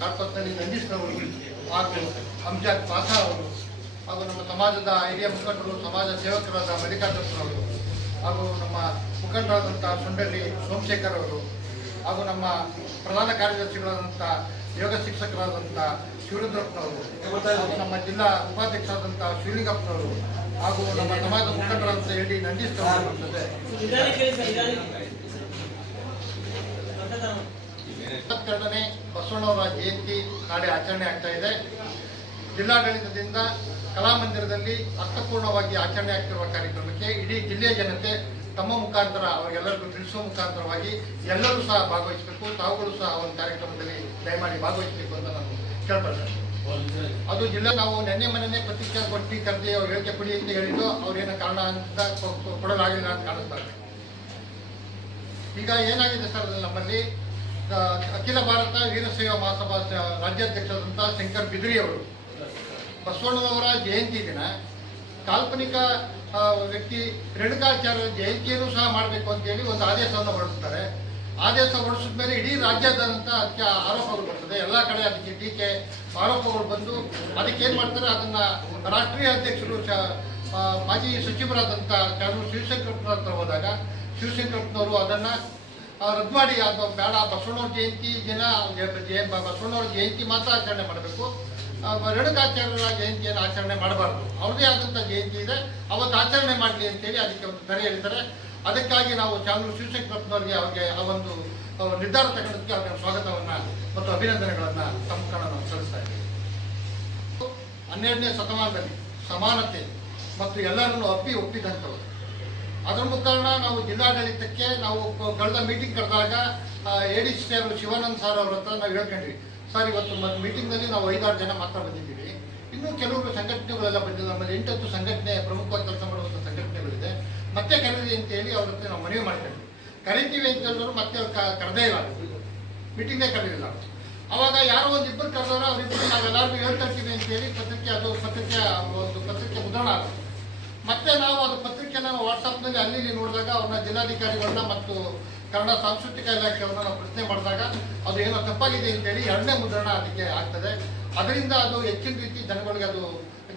ಕಾರ್ಪತ್ನಲ್ಲಿ ನಂದೀಶ್ರವರು ಹಾಗೂ ಅಂಜಾದ್ ಪಾಸಾ ಅವರು ಹಾಗೂ ನಮ್ಮ ಸಮಾಜದ ಹಿರಿಯ ಮುಖಂಡರು, ಸಮಾಜ ಸೇವಕರಾದ ಮಲ್ಲಿಕಾರ್ಜುನರವರು ಹಾಗೂ ನಮ್ಮ ಮುಖಂಡರಾದಂಥ ಸುಂಡಳ್ಳಿ ಸೋಮಶೇಖರ್ ಅವರು ಹಾಗೂ ನಮ್ಮ ಪ್ರಧಾನ ಕಾರ್ಯದರ್ಶಿಗಳಾದಂಥ ಯೋಗ ಶಿಕ್ಷಕರಾದಂಥ ಶಿವರುದ್ರಪ್ಪನವರು ಹಾಗೂ ನಮ್ಮ ಜಿಲ್ಲಾ ಉಪಾಧ್ಯಕ್ಷರಾದಂಥ ಶ್ರೀಲಿಂಗಪ್ಪನವರು ಹಾಗೂ ನಮ್ಮ ಸಮಾಜದ ಮುಖಂಡರಾದಂಥ ಎಲ್.ಡಿ. ನಂದೀಶ್ರವರು ಬರ್ತದೆ. 22ನೇ ಬಸವಣ್ಣವರ ಜಯಂತಿ ನಾಳೆ ಆಚರಣೆ ಆಗ್ತಾ ಇದೆ. ಜಿಲ್ಲಾಡಳಿತದಿಂದ ಕಲಾಮಂದಿರದಲ್ಲಿ ಅರ್ಥಪೂರ್ಣವಾಗಿ ಆಚರಣೆ ಆಗ್ತಿರುವ ಕಾರ್ಯಕ್ರಮಕ್ಕೆ ಇಡೀ ಜಿಲ್ಲೆಯ ಜನತೆ ತಮ್ಮ ಮುಖಾಂತರ ಅವರಿಗೆಲ್ಲರಿಗೂ ತಿಳಿಸುವ ಮುಖಾಂತರವಾಗಿ ಎಲ್ಲರೂ ಸಹ ಭಾಗವಹಿಸಬೇಕು. ತಾವುಗಳು ಸಹ ಒಂದು ಕಾರ್ಯಕ್ರಮದಲ್ಲಿ ದಯಮಾಡಿ ಭಾಗವಹಿಸಬೇಕು ಅಂತ ನಾನು ಕೇಳ್ಪಡ್ತೇನೆ. ಅದು ಜಿಲ್ಲೆ ನಾವು ನೆನ್ನೆ ಪತ್ರಿಕಾ ಕೊಟ್ಟು ಕರೆದಿ ಅವ್ರು ಹೇಳಿಕೆ ಕೊಡಿ ಅಂತ ಹೇಳಿದ್ದು ಅವ್ರೇನೋ ಕಾರಣ ಅಂತ ಕೊಡಲಾಗಿಲ್ಲ ಅಂತ ಕಾಣಿಸ್ತಾರೆ. ಈಗ ಏನಾಗಿದೆ ಸರ್, ನಮ್ಮಲ್ಲಿ ಅಖಿಲ ಭಾರತ ವೀರಶೈವ ಮಹಾಸಭಾ ರಾಜ್ಯಾಧ್ಯಕ್ಷರಾದಂಥ ಶಂಕರ್ ಬಿದ್ರಿ ಅವರು ಬಸವಣ್ಣನವರ ಜಯಂತಿ ದಿನ ಕಾಲ್ಪನಿಕ ವ್ಯಕ್ತಿ ರೇಣುಕಾಚಾರ್ಯ ಜಯಂತಿಯನ್ನು ಸಹ ಮಾಡಬೇಕು ಅಂತೇಳಿ ಒಂದು ಆದೇಶವನ್ನು ಹೊರಡಿಸ್ತಾರೆ. ಆದೇಶ ಹೊರಡಿಸಿದ ಮೇಲೆ ಇಡೀ ರಾಜ್ಯಾದ್ಯಂತ ಅದಕ್ಕೆ ಆರೋಪಗಳು ಬರ್ತದೆ. ಎಲ್ಲ ಕಡೆ ಅದಕ್ಕೆ ಟೀಕೆ ಆರೋಪಗಳು ಬಂದು ಅದಕ್ಕೆ ಏನು ಮಾಡ್ತಾರೆ, ಅದನ್ನು ರಾಷ್ಟ್ರೀಯ ಅಧ್ಯಕ್ಷರು ಮಾಜಿ ಸಚಿವರಾದಂಥ ಶಿವಶಂಕರಪ್ಪನ ಹತ್ರ ಹೋದಾಗ ಶಿವಶಂಕರಪ್ಪನವರು ಅದನ್ನು ರದ್ದು ಮಾಡಿ ಅದು ಬೇಡ, ಬಸವಣ್ಣವ್ರ ಜಯಂತಿ ದಿನ ಬಸವಣ್ಣವ್ರ ಜಯಂತಿ ಮಾತ್ರ ಆಚರಣೆ ಮಾಡಬೇಕು, ರೇಣುಕಾಚಾರ್ಯರ ಜಯಂತಿಯನ್ನು ಆಚರಣೆ ಮಾಡಬಾರ್ದು, ಅವ್ರದೇ ಆದಂಥ ಜಯಂತಿ ಇದೆ ಅವತ್ತು ಆಚರಣೆ ಮಾಡಲಿ ಅಂತೇಳಿ ಅದಕ್ಕೆ ಒಂದು ಕರೆ ಹೇಳ್ತಾರೆ. ಅದಕ್ಕಾಗಿ ನಾವು ಚಾಮೂರು ಶಿವಶಂಕರಪ್ಪನವರಿಗೆ ಅವ್ರಿಗೆ ಆ ಒಂದು ನಿರ್ಧಾರ ತಗೊಂಡದಕ್ಕೆ ಅವರ ಸ್ವಾಗತವನ್ನು ಮತ್ತು ಅಭಿನಂದನೆಗಳನ್ನು ತಮ್ಮ ಕಡೆ ನಾವು ಸಲ್ಲಿಸ್ತಾ ಇದ್ದೀವಿ. 12ನೇ ಶತಮಾನದಲ್ಲಿ ಸಮಾನತೆ ಮತ್ತು ಎಲ್ಲರನ್ನು ಒಪ್ಪಿದಂಥವರು. ಅದರ ಮುಖಾಂತರ ನಾವು ಜಿಲ್ಲಾಡಳಿತಕ್ಕೆ ನಾವು ಕಳೆದ ಮೀಟಿಂಗ್ ಕರೆದಾಗ ADC ಶಿವಾನಂದ್ ಸರ್ ಅವ್ರ ಹತ್ರ ನಾವು ಹೇಳ್ಕೊಂಡ್ವಿ, ಸರ್ ಇವತ್ತು ಮೀಟಿಂಗ್ನಲ್ಲಿ ನಾವು 5-6 ಜನ ಮಾತ್ರ ಬಂದಿದ್ದೀವಿ, ಇನ್ನೂ ಕೆಲವರು ಸಂಘಟನೆಗಳೆಲ್ಲ ಬಂದಿಲ್ಲ, ನಮ್ಮಲ್ಲಿ 8-10 ಸಂಘಟನೆ ಪ್ರಮುಖವಾಗಿ ಕೆಲಸ ಮಾಡುವಂಥ ಸಂಘಟನೆಗಳಿದೆ, ಮತ್ತೆ ಕರೀರಿ ಅಂತ ಹೇಳಿ ಅವ್ರ ಹತ್ರ ನಾವು ಮನವಿ ಮಾಡ್ಕೊಂಡ್ವಿ. ಕರಿತೀವಿ ಅಂತ ಹೇಳಿದ್ರು ಮತ್ತೆ ಕರೆದೇ ಇಲ್ಲ, ಮೀಟಿಂಗೇ ಕರೆದಿಲ್ಲ. ಅವಾಗ ಯಾರೋ ಒಂದಿಬ್ಬರು ಕರೆದವರು ಅವರಿಬ್ಬರು ನಾವೆಲ್ಲರಿಗೂ ಹೇಳ್ಕೊಳ್ತೀವಿ ಅಂತೇಳಿ ಪತ್ರಿಕೆ ಮುದ್ರಣ ಆಗುತ್ತೆ. ಮತ್ತೆ ನಾವು ಅದು ಪತ್ರಿಕೆನ ವಾಟ್ಸಪ್ನಲ್ಲಿ ಅಲ್ಲಿ ನೋಡಿದಾಗ ಅವ್ರನ್ನ ಜಿಲ್ಲಾಧಿಕಾರಿಗಳನ್ನ ಮತ್ತು ಕನ್ನಡ ಸಾಂಸ್ಕೃತಿಕ ಇಲಾಖೆಯವ್ರನ್ನ ನಾವು ಪ್ರಶ್ನೆ ಮಾಡಿದಾಗ ಅದು ಏನೋ ತಪ್ಪಾಗಿದೆ ಅಂತೇಳಿ 2ನೇ ಮುದ್ರಣ ಅದಕ್ಕೆ ಆಗ್ತದೆ. ಅದರಿಂದ ಅದು ಹೆಚ್ಚಿನ ರೀತಿ ಜನಗಳಿಗೆ ಅದು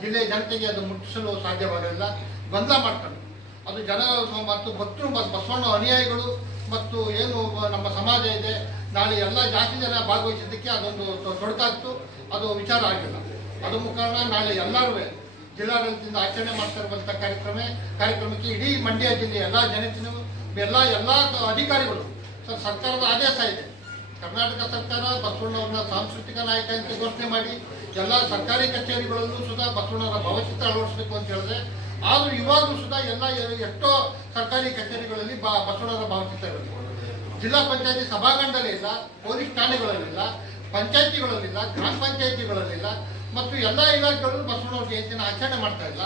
ಜಿಲ್ಲೆಯ ಜನತೆಗೆ ಅದು ಮುಟ್ಟಿಸಲು ಸಾಧ್ಯವಾಗಲಿಲ್ಲ. ಗೊಂದಲ ಮಾಡ್ಕೊಂಡು ಅದು ಜನ ಮತ್ತು ಭಕ್ತರು ಬಸವಣ್ಣ ಅನುಯಾಯಿಗಳು ಮತ್ತು ಏನು ನಮ್ಮ ಸಮಾಜ ಇದೆ ನಾಳೆ ಎಲ್ಲ ಜಾಸ್ತಿ ಜನ ಭಾಗವಹಿಸಿದ್ದಕ್ಕೆ ಅದೊಂದು ತೊಡಕಾಗ್ತು, ಅದು ವಿಚಾರ ಆಗಿಲ್ಲ. ಅದು ಮುಖಾಂತರ ನಾಳೆ ಎಲ್ಲರೂ ಜಿಲ್ಲಾಡಳಿತದಿಂದ ಆಚರಣೆ ಮಾಡ್ತಾ ಇರುವಂಥ ಕಾರ್ಯಕ್ರಮಕ್ಕೆ ಇಡೀ ಮಂಡ್ಯ ಜಿಲ್ಲೆಯ ಎಲ್ಲ ಜನತೆಯೂ ಎಲ್ಲ ಅಧಿಕಾರಿಗಳು ಸರ್ಕಾರದ ಆದೇಶ ಇದೆ. ಕರ್ನಾಟಕ ಸರ್ಕಾರ ಬಸವಣ್ಣವ್ರನ್ನ ಸಾಂಸ್ಕೃತಿಕ ನಾಯಕ ಅಂತ ಘೋಷಣೆ ಮಾಡಿ ಎಲ್ಲ ಸರ್ಕಾರಿ ಕಚೇರಿಗಳಲ್ಲೂ ಸುಧಾ ಬಸವಣ್ಣವರ ಭಾವಚಿತ್ರ ಅಳವಡಿಸಬೇಕು ಅಂತ ಹೇಳಿದ್ರೆ, ಆದರೂ ಇವಾಗಲೂ ಸುಧಾ ಎಷ್ಟೋ ಸರ್ಕಾರಿ ಕಚೇರಿಗಳಲ್ಲಿ ಬಸವಣ್ಣವರ ಭಾವಚಿತ್ರ ಇರುತ್ತೆ. ಜಿಲ್ಲಾ ಪಂಚಾಯತಿ ಸಭಾಂಗಣದಲ್ಲೇ ಇಲ್ಲ, ಪೊಲೀಸ್ ಠಾಣೆಗಳಲ್ಲಿಲ್ಲ, ಪಂಚಾಯತಿಗಳಲ್ಲಿಲ್ಲ, ಗ್ರಾಮ ಪಂಚಾಯತಿಗಳಲ್ಲಿಲ್ಲ ಮತ್ತು ಎಲ್ಲ ಇಲಾಖೆಗಳು ಬಸವಣ್ಣವ್ರ ಜಯಂತಿಯನ್ನು ಆಚರಣೆ ಮಾಡ್ತಾ ಇಲ್ಲ.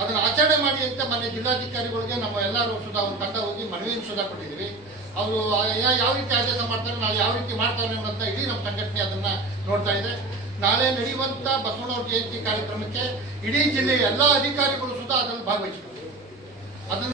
ಅದನ್ನು ಆಚರಣೆ ಮಾಡಿ ಅಂತ ಮನೆ ಜಿಲ್ಲಾಧಿಕಾರಿಗಳಿಗೆ ನಮ್ಮ ಎಲ್ಲರೂ ಸುಧಾ ಒಂದು ತಂಡ ಹೋಗಿ ಮನವಿಯನ್ನು ಸುಧಾ ಕೊಟ್ಟಿದ್ದೀವಿ. ಅವರು ಯಾವ ರೀತಿ ಆದೇಶ ಮಾಡ್ತಾರೆ, ನಾಳೆ ಯಾವ ರೀತಿ ಮಾಡ್ತಾರೆ ಅನ್ನೋಂಥ ಇಡೀ ನಮ್ಮ ಸಂಘಟನೆ ಅದನ್ನು ನೋಡ್ತಾ ಇದೆ. ನಾಳೆ ನಡೆಯುವಂಥ ಬಸವಣ್ಣವ್ರ ಜಯಂತಿ ಕಾರ್ಯಕ್ರಮಕ್ಕೆ ಇಡೀ ಜಿಲ್ಲೆಯ ಎಲ್ಲ ಅಧಿಕಾರಿಗಳು ಸುಧಾ ಅದರಲ್ಲಿ ಭಾಗವಹಿಸಬೇಕು. ಅದನ್ನು